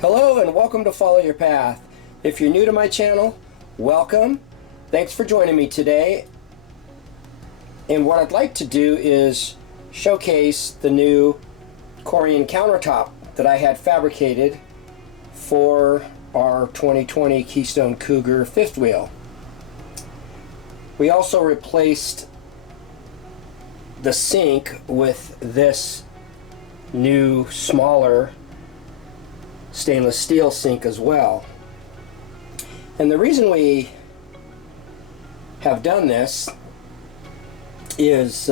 Hello and welcome to Follow Your Path. If you're new to my channel, welcome. Thanks for joining me today. And what I'd like to do is showcase the new Korean countertop that I had fabricated for our 2020 Keystone Cougar fifth wheel. We also replaced the sink with this new smaller stainless steel sink as well. And the reason we have done this is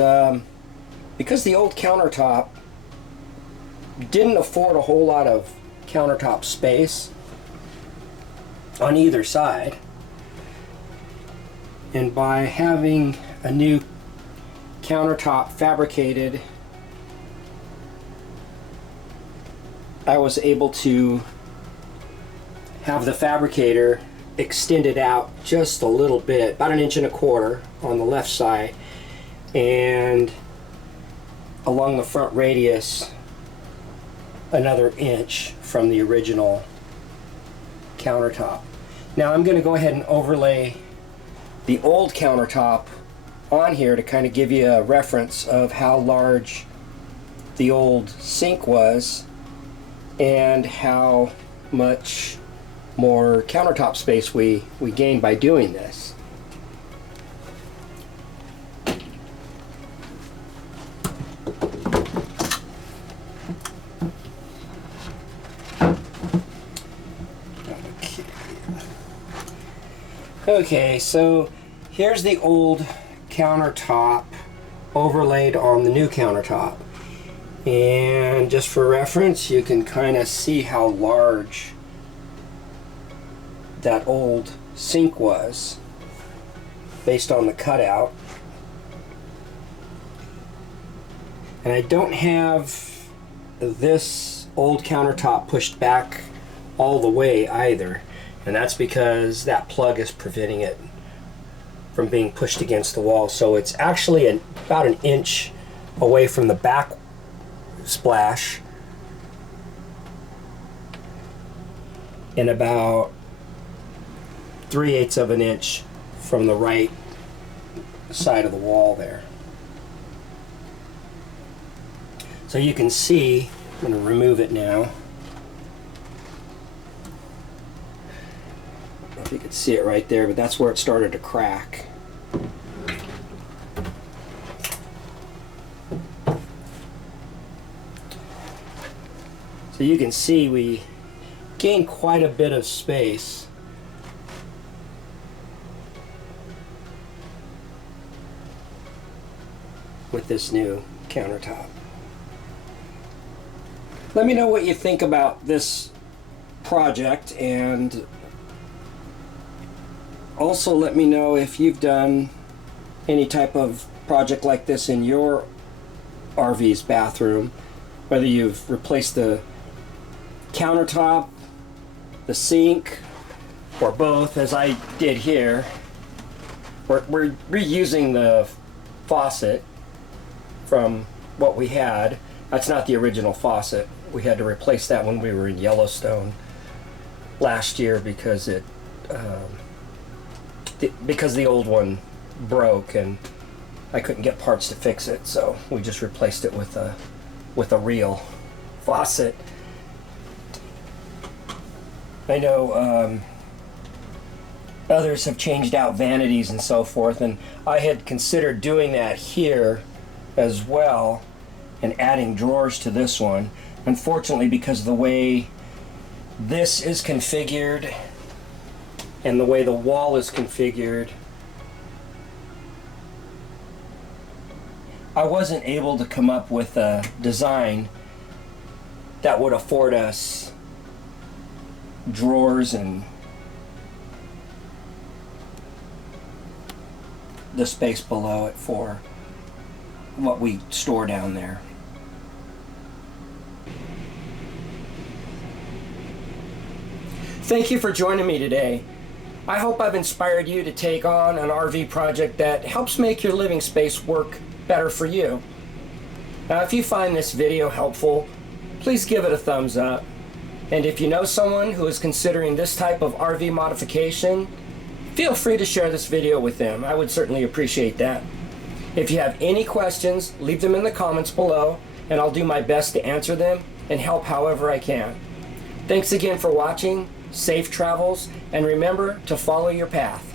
because the old countertop didn't afford a whole lot of countertop space on either side, and by having a new countertop fabricated, I was able to have the fabricator extended out just a little bit, about 1.25 inches on the left side, and along the front radius another inch from the original countertop. Now I'm going to go ahead and overlay the old countertop on here to kind of give you a reference of how large the old sink was and how much more countertop space we gained by doing this. Okay, so here's the old countertop overlaid on the new countertop. And just for reference, you can kind of see how large that old sink was based on the cutout. And I don't have this old countertop pushed back all the way either. And that's because that plug is preventing it from being pushed against the wall. So it's actually about 1 inch away from the back splash and about 3/8 of an inch from the right side of the wall there. So you can see, I'm going to remove it now. I don't know if you can see it right there, but that's where it started to crack. So you can see we gained quite a bit of space with this new countertop. Let me know what you think about this project, and also let me know if you've done any type of project like this in your RV's bathroom, whether you've replaced the countertop, the sink, or both, as I did here. We're reusing the faucet from what we had. That's not the original faucet. We had to replace that when we were in Yellowstone last year because because the old one broke and I couldn't get parts to fix it, so we just replaced it with a real faucet. I know others have changed out vanities and so forth, and I had considered doing that here as well and adding drawers to this one. Unfortunately, because of the way this is configured and the way the wall is configured, I wasn't able to come up with a design that would afford us drawers and the space below it for what we store down there. Thank you for joining me today. I hope I've inspired you to take on an RV project that helps make your living space work better for you. Now, if you find this video helpful, please give it a thumbs up. And if you know someone who is considering this type of RV modification, feel free to share this video with them. I would certainly appreciate that. If you have any questions, leave them in the comments below, and I'll do my best to answer them and help however I can. Thanks again for watching, safe travels, and remember to follow your path.